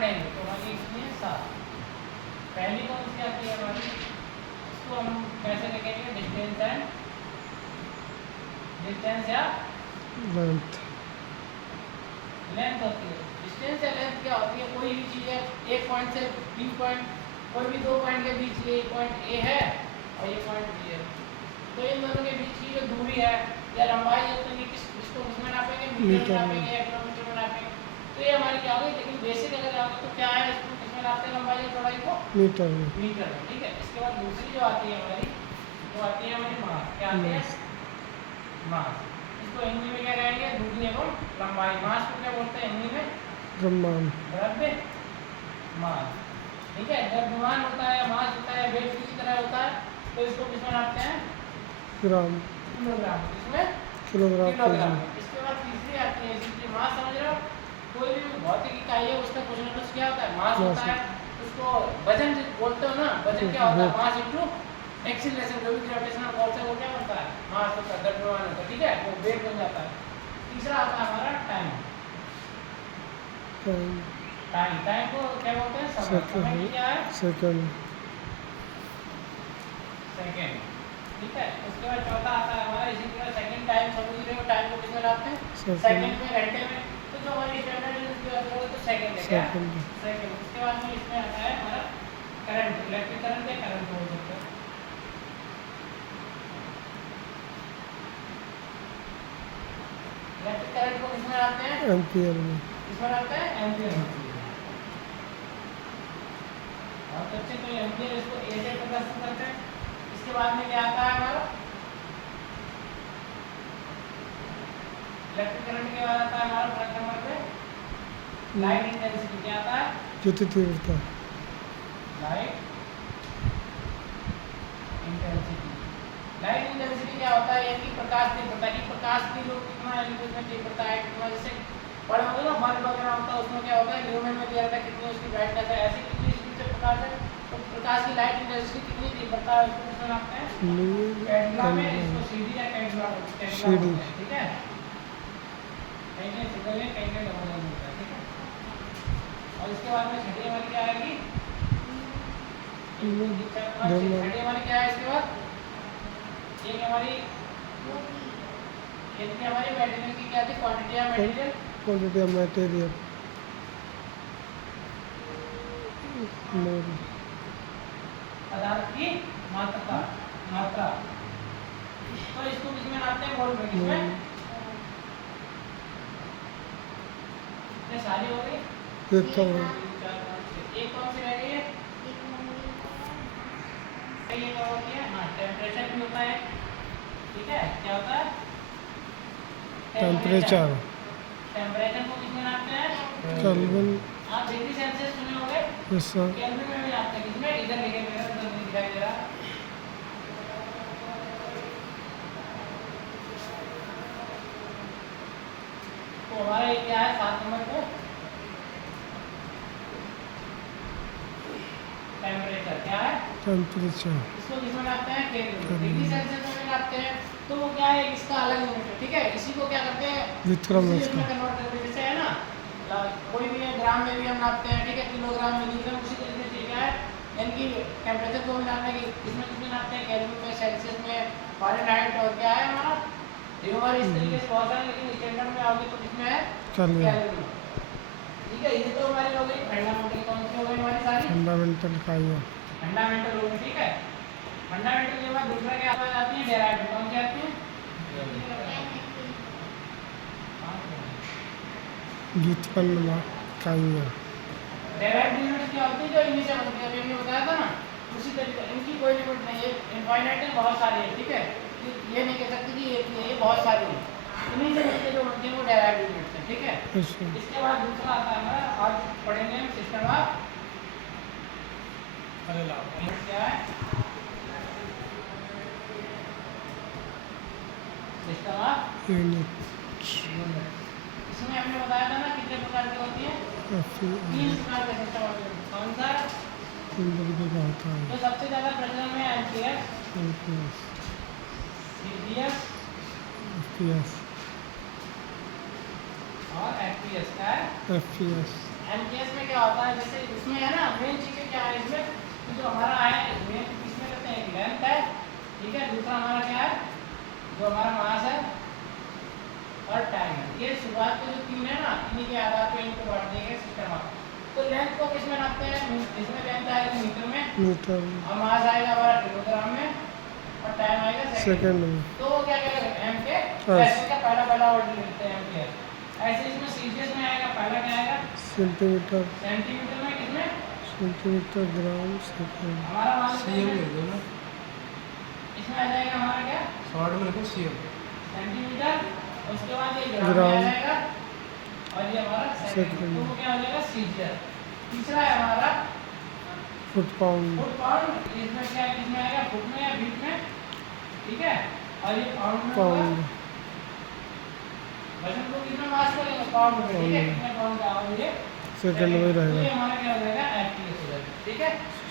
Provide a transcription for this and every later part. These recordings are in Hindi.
पढ़ेंगे तो हमारी कितनी है 7। पहली कौन सी आती है हमारी, इसको हम कैसे लिखेंगे, डिस्टेंस एंड डिस्टेंस या लेंथ लेंथ होती है। डिस्टेंस या लेंथ क्या होती है, कोई भी चीज़ है एक पॉइंट से बी पॉइंट, कोई भी दो पॉइंट के बीच ये पॉइंट ए है और ये पॉइंट बी है, तो इन दोनों के बीच की जो दूरी है या लंबाई है तो ये इसको किसमें नापेंगे, मीटर में नापेंगे या किलोमीटर में नापेंगे। तो ये हमारी क्या होगी, लेकिन बेसिक अगर आपको तो क्या है, इसको किसमें नापते हैं लंबाई या चौड़ाई को, मीटर में। मीटर में। ठीक है, इसके बाद दूसरी जो आती है हमारी, वो आती है हमारी मास। क्या आती है, मास। इसको हिंदी में क्या कहेंगे, दूरी एवं लंबाई। मास को क्या बोलते हैं हिंदी में, द्रव्यमान। ठीक है, द्रव्यमान होता है, मास होता है, वेट की तरह होता है, तो इसको किसमें नापते हैं, ग्राम, किलोग्राम। इसमें किलोग्राम, किलोग्राम। केजी। इसके बाद तीसरी आती है, इसलिए मास समझ रहे हो, कोई भी भौतिक इकाई है उसका कुछ ना कुछ क्या होता है, मास होता है। उसको वजन बोलते हो ना, वजन क्या होता है, मास इनटू एक्सीलरेशन, जो भी ग्रेविटेशनल फोर्स है वो क्या बनता है, मास होता है, द्रव्यमान होता है। ठीक है, वो वेट बन जाता है। तीसरा आता है हमारा टाइम। टाइम को क्या बोलते हैं, समय। समय क्या है, सेकंड। सेकंड। ठीक है, उसके बाद चौथा आता है हमारा, इसी तरह सेकंड। टाइम समझ रहे हो, टाइम को किसमें नापते हैं, सेकंड में, घंटे में। तो जो हमारी स्टैंडर्ड यूनिट की बात करो तो सेकंड है, क्या सेकंड। उसके बाद में इसमें आता है हमारा करंट, इलेक्ट्रिक करंट या करंट बोल सकते हैं। इलेक्ट्रिक करंट को किसमें नापते हैं, एम्पियर में। किसमें नापते हैं, एम्पियर में। बहुत अच्छे, तो एम्पियर इसको ए से प्रदर्शित करते हैं। इसके बाद में क्या आता है हमारा, इलेक्ट्रिक करंट के बाद आता है हमारा फर्स्ट नंबर पे लाइट इंटेंसिटी। क्या आता है, ज्योति तीव्रता। Light intensity. लाइट इंटेंसिटी क्या होता है, यानी प्रकाश तीव्रता की, प्रकाश की जो कितना एलिमेंट तीव्रता है, कितना, जैसे पढ़े होंगे ना बल्ब वगैरह होता है, उसमें क्या होता है ल्यूमेन में दिया रहता है कितनी उसकी ब्राइटनेस है, ऐसी कितनी स्पीड से प्रकाश है, तो प्रकाश की लाइट इंटेंसिटी कितनी तीव्रता है उसको किसमें नापते हैं, कैंडला में। इसको सीडी या कैंडला बोलते हैं। ठीक है, कहीं कहीं सिंगल है, कहीं कहीं डबल है होता है। ठीक है, और इसके बाद में छठी हमारी क्या आएगी, छठी हमारी क्या है, इसके बाद एक हमारी कितनी हमारी मटेरियल की क्या थी, quantity of material, quantity of material, पदार्थ की मात्रा, मात्रा। तो इसको किसमें नापते हैं, मोल में। किसमें, ये सारी हो गई, एक कम है। एक कौन सी रह गई है, ये क्या होती है, हाँ टेम्परेचर भी होता है। ठीक है, क्या होता है, टेम्परेचर। टेम्परेचर को किसमें नापते हैं, केल्विन। आप डिग्री सेल्सियस सुने होंगे, यस सर। केल्विन में भी नापते हैं। किसमें, इधर लिखे हुए हैं, उधर नहीं दिखाई दे रहा। तो हमारा ये क्या है 7 नंबर पे, टेम्परेचर। क्या है, टेम्परेचर। इसको किसमें नापते हैं, केल्विन। डिग्री सेल्सियस में भी नापते हैं, तो वो क्या है, इसका अलग यूनिट है। ठीक है, इसी को क्या करते हैं, विक्रम दूसरी इसका। यूनिट में कन्वर्ट करते हैं। जैसे है ना, कोई भी है ग्राम में भी हम नापते हैं। ठीक है, किलोग्राम, मिलीग्राम, उसी तरीके से क्या है, यानी कि टेम्परेचर को भी नापने की इसमें किसमें नापते हैं, केल्विन में, सेल्सियस में, फारेनहाइट, और क्या है हमारा, ये हमारे इस तरीके से बहुत सारे, लेकिन स्टैंडर्ड में आओगे तो किसमें है, केल्विन। ठीक है, ये तो हमारी हो गई फंडामेंटल। कौन सी हो गई हमारी सारी, फंडामेंटल इकाइयाँ। फंडामेंटल हो गई। ठीक है, फंडामेंटल के बाद दूसरा क्या आती है, डेराइवेटिव। कौन सी आती है, व्युत्पन्न इकाइयाँ। डेराइव्ड यूनिट क्या होती है, जो इन्हीं से बनती है, अभी हमने बताया था ना, उसी तरीके। इनकी कोई लिमिट नहीं है, इनफाइनाइट है, बहुत सारी है। ठीक है, ये नहीं कह सकते कि ये बहुत सारी है, इन्हीं से मिलकर जो बनती है वो डेराइव्ड यूनिट्स है। ठीक है, इसके बाद दूसरा आता है हमारा, आज पढ़ेंगे हम सिस्टम ऑफ क्या है, सिस्टम ऑफ यूनिट। इसमें हमने बताया था ना कितने प्रकार की होती है, 3 प्रकार के सिस्टम ऑफ यूनिट। कौन सा, 3 तरीके का होता है। तो सबसे ज्यादा प्रचलन में एम्पियर, एम्पियर्स, सीजीएस एफपीएस और एफपीएस। का है एफपीएस, एमकेएस में क्या होता है, जैसे इसमें है ना मेन चीजें क्या है इसमें, कि जो हमारा है मेन इसमें कहते हैं एक लेंथ है, ठीक है, दूसरा हमारा क्या है, जो हमारा मास है और टाइम है। ये शुरुआत के जो तीन है ना, इन्हीं के आधार पे इनको बांट दिया गया सिस्टम ऑफ। तो लेंथ को किसमें नापते हैं, इसमें लेंथ आएगी मीटर में, मीटर और मास आएगा हमारा किलोग्राम में, और टाइम आएगा सेकंड में। तो वो क्या करेगा एम के हाँ। ऐसे का पहला ऑर्डर लेते हैं एम के। ऐसे इसमें सीजीएस में आएगा, पहला क्या आएगा सेंटीमीटर, सेंटीमीटर में, कितने सेंटीमीटर, ग्राम, सेकंड। हमारा मान सीएम लीजिए लिख दो ना, इसमें आ जाएगा हमारा क्या शॉर्ट में लिखो सीएम। सेंटीमीटर, उसके बाद ये ग्राम में ग्राम। आ जाएगा, और ये हमारा सेकंड, सेकंड। तो वो क्या हो जाएगा सीजीएस। तीसरा है हमारा फुट पाउंड, फुट पाउंड, इसमें क्या है, किसमें आएगा फुट में या फीट में, ठीक है, और ये पाउंड में होगा। पाउंड, वजन को कितना मास करेंगे पाउंड में, ठीक है, कितने पाउंड का और ये सेकंड में तो ये रहेगा। हमारा क्या हो जाएगा एफपीएस हो जाएगा, ठीक है।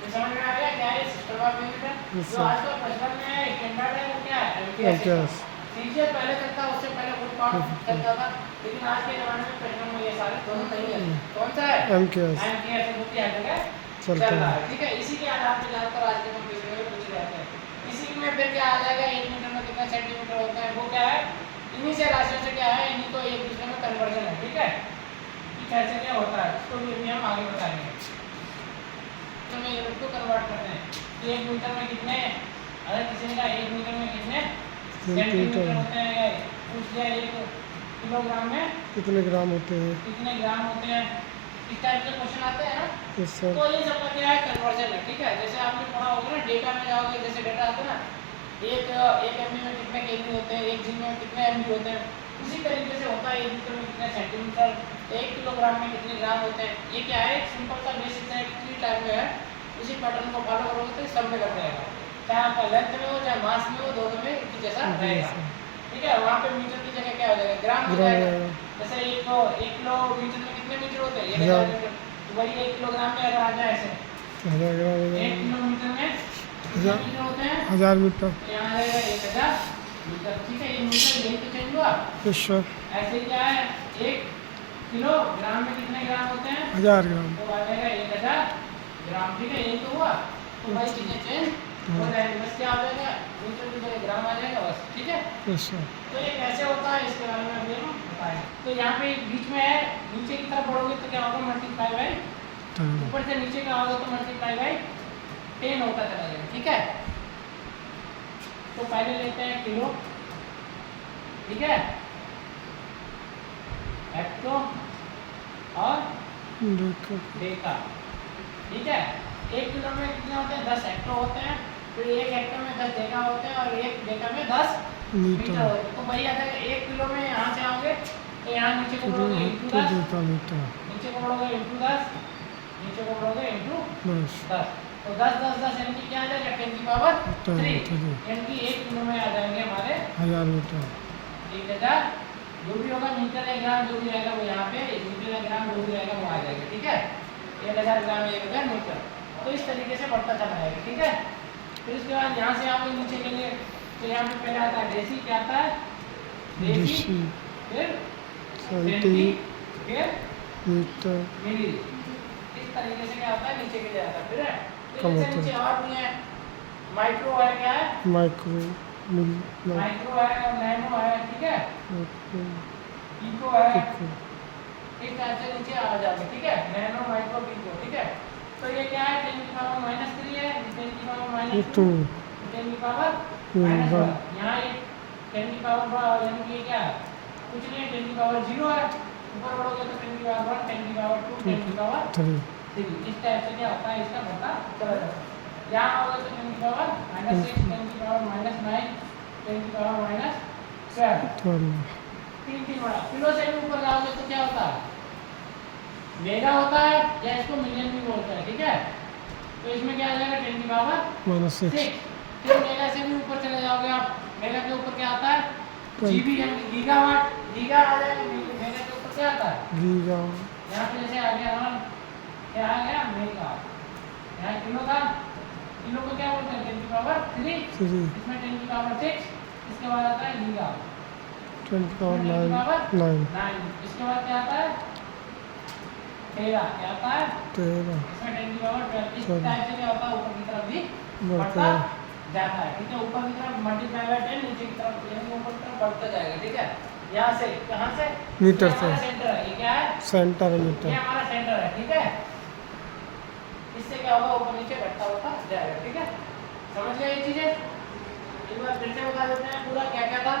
तो समझ में आ गया क्या है सिस्टम ऑफ यूनिट है, Yes, जो sir. आजकल प्रचलन में है स्टैंडर्ड है, वो क्या है एमकेएस। एमकेएस। सीजीएस पहले चलता, उससे पहले फुट पाउंड चलता था, लेकिन आज के जमाने में प्रचलन में ये सारे दोनों नहीं है। कौन सा है एमकेएस एमकेएस, वो क्या जगह चलता चल रहा है। है, ठीक है। इसी के आधार पर ज्यादातर आज के कंप्यूटर में पूछे जाते हैं। इसी में फिर क्या आ जाएगा, 1 मीटर में कितना सेंटीमीटर होता है, वो क्या है, इन्हीं से राशियों से क्या है, इन्हीं को एक दूसरे में कन्वर्जन है, ठीक है, कि कैसे क्या होता है, इसको भी हम आगे बताएंगे। तो में यूनिट को कन्वर्ट करते हैं, तो 1 मीटर में कितने, अगर किसी ने कहा 1 मीटर में कितने सेंटीमीटर होते हैं, पूछ लिया 1 किलोग्राम में कितने ग्राम होते हैं? कितने ग्राम होते हैं, इस टाइप के क्वेश्चन आते हैं ना। Yes sir. तो ये सबका क्या है कन्वर्जन है, ठीक है। जैसे आपने पढ़ा होगा ना, डेटा में जाओगे, जैसे डेटा आता है ना, एक एमबी में कितने केबी होते हैं, 1 जीबी में कितने एमबी होते हैं, उसी तरीके से होता है 1 मीटर में कितने सेंटीमीटर, 1 किलोग्राम में कितने ग्राम होते हैं। ये क्या है, एक सिंपल सा बेसिक सा ट्री टाइप में है, उसी पैटर्न को फॉलो करोगे तो सब में लग जाएगा, चाहे आपका लेंथ में हो चाहे मास में हो, दोनों में एक ही जैसा रहेगा, ठीक है। वहाँ पे मीटर की जगह क्या हो जाएगा, ग्राम हो ग्राम जाएगा। रहेगा। जैसे 1 किलोमीटर में कितने मीटर होते हैं, 1000 मीटर, तो वही 1 किलोग्राम में अगर आ जाए ऐसे 1000 ग्राम हो 1 जाएगा। किलोमीटर में कितने हजार- मीटर होते हैं, 1000 मीटर। तो यहाँ आ जाएगा 1000 मीटर, ठीक है। ये मीटर यही तो चेंज हुआ। Yes sir. ऐसे ही क्या है, 1 किलोग्राम में कितने ग्राम होते हैं, 1000 ग्राम। तो आ जाएगा 1000 ग्राम, ठीक है। यही तो हुआ, तो वही चीजें चेंज हो जाएंगी, बस क्या आ जाएगा मीटर की जगह ग्राम आ जाएगा, बस, ठीक है। Yes sir. तो ये कैसे होता है इसके बारे में अभी हम बताएं। तो यहाँ पे बीच में है, नीचे की तरफ बढ़ोगे तो क्या होगा, मल्टीप्लाई बाई, टाइम। ऊपर से नीचे का होगा तो मल्टीप्लाई बाई 10 होता चला जाएगा, ठीक है। तो पहले लेते हैं किलो, ठीक है, हेक्टो और देखो। डेका, ठीक है। 1 किलो में कितने होते हैं, 10 हेक्टो होते हैं, फिर 1 हेक्टो में 10 डेका होते हैं, और 1 डेका में 10 मीटर मीटर। होते हैं। तो वही आ जाएगा 1 किलो में, यहाँ से आओगे तो यहाँ नीचे को बढ़ोगे इंटू 10, देखा मीटर। नीचे को बढ़ोगे इंटू 10, नीचे को बढ़ोगे इंटू बस। 10, तो 10 10 10 यानी कि क्या आ जाएगा 10 की पावर 3, 3, यानी कि 1 किलो में आ जाएंगे हमारे 1000 मीटर। 1000, जो भी होगा मीटर या ग्राम जो भी रहेगा वो यहाँ पे मीटर या ग्राम जो भी रहेगा वो आ जाएगा, ठीक है। 1000 ग्राम 1000 मीटर, तो इस तरीके से बढ़ता चला जाएगा, ठीक है। फिर उसके बाद यहाँ से आओगे नीचे के लिए, तो यहाँ पे पहले आता है डेसी, क्या आता है डेसी, डेसी, फिर सेंटी, सेंटी, फिर मीटर, मिली, इस तरीके से क्या होता है नीचे के लिए आता है। फिर है कम तो होता इससे है। नीचे और भी है, माइक्रो है, क्या है माइक्रो, माइक्रो है, और नैनो है, ठीक है, माइक्रो, पिको है, पिको, इस टाइप से नीचे आ जाओगे, ठीक है। नैनो, माइक्रो, पिको, ठीक है। तो ये क्या है 10 की पावर -3 है, 10 की पावर ये -2, टू, 10 की पावर वन, -1, यहाँ ये 10 की पावर यानी कि ये क्या है, कुछ नहीं, 10 की पावर 0 है, ऊपर बढ़ोगे तो 10 की पावर 1, 10 की पावर 2, 10 की पावर 3, 3, इस टाइप से क्या होता है इसका बढ़ता चला जाता है। यहाँ आओगे तो 10 की पावर -6, 10 की पावर -9, 10 की पावर -12, 12, 3 बड़ा। किलो से भी ऊपर जाओगे तो क्या होता है, मेगा होता है, या इसको मिलियन भी बोलते हैं, ठीक है। तो इसमें क्या आ जाएगा 10 की पावर -6, 6, फिर मेगा से भी ऊपर चले जाओगे आप, मेगा के ऊपर क्या आता है जीबी, यानी गीगावाट, गीगा आ जाएगा, मेगा के ऊपर क्या आता है, गीगा, यहाँ पे जैसे आ गया हमारा क्या आ गया मेगा, यहाँ किलो था, किलो को क्या बोलते हैं 10 की पावर 3, 3, इसमें 10 की पावर 6, इसके बाद आता है गीगा, 10 की पावर 9, 9, 9, इसके बाद क्या आता है 13 क्या होता है 13 इसमें 10 की पावर 12 इस चलो। टाइप से क्या होता है ऊपर की तरफ भी बढ़ता बढ़ता है। जाता है ठीक है ऊपर की तरफ मल्टीप्लाई बाय 10 नीचे की तरफ यानी ऊपर की तरफ बढ़ता जाएगा ठीक है यहाँ से कहाँ से मीटर ये हमारा से। सेंटर है ये क्या है सेंटर ये मीटर। हमारा सेंटर है ठीक है इससे क्या होगा ऊपर नीचे घटता होता जाएगा ठीक है समझ गए ये चीजें एक बार फिर से बता देते हैं पूरा क्या क्या था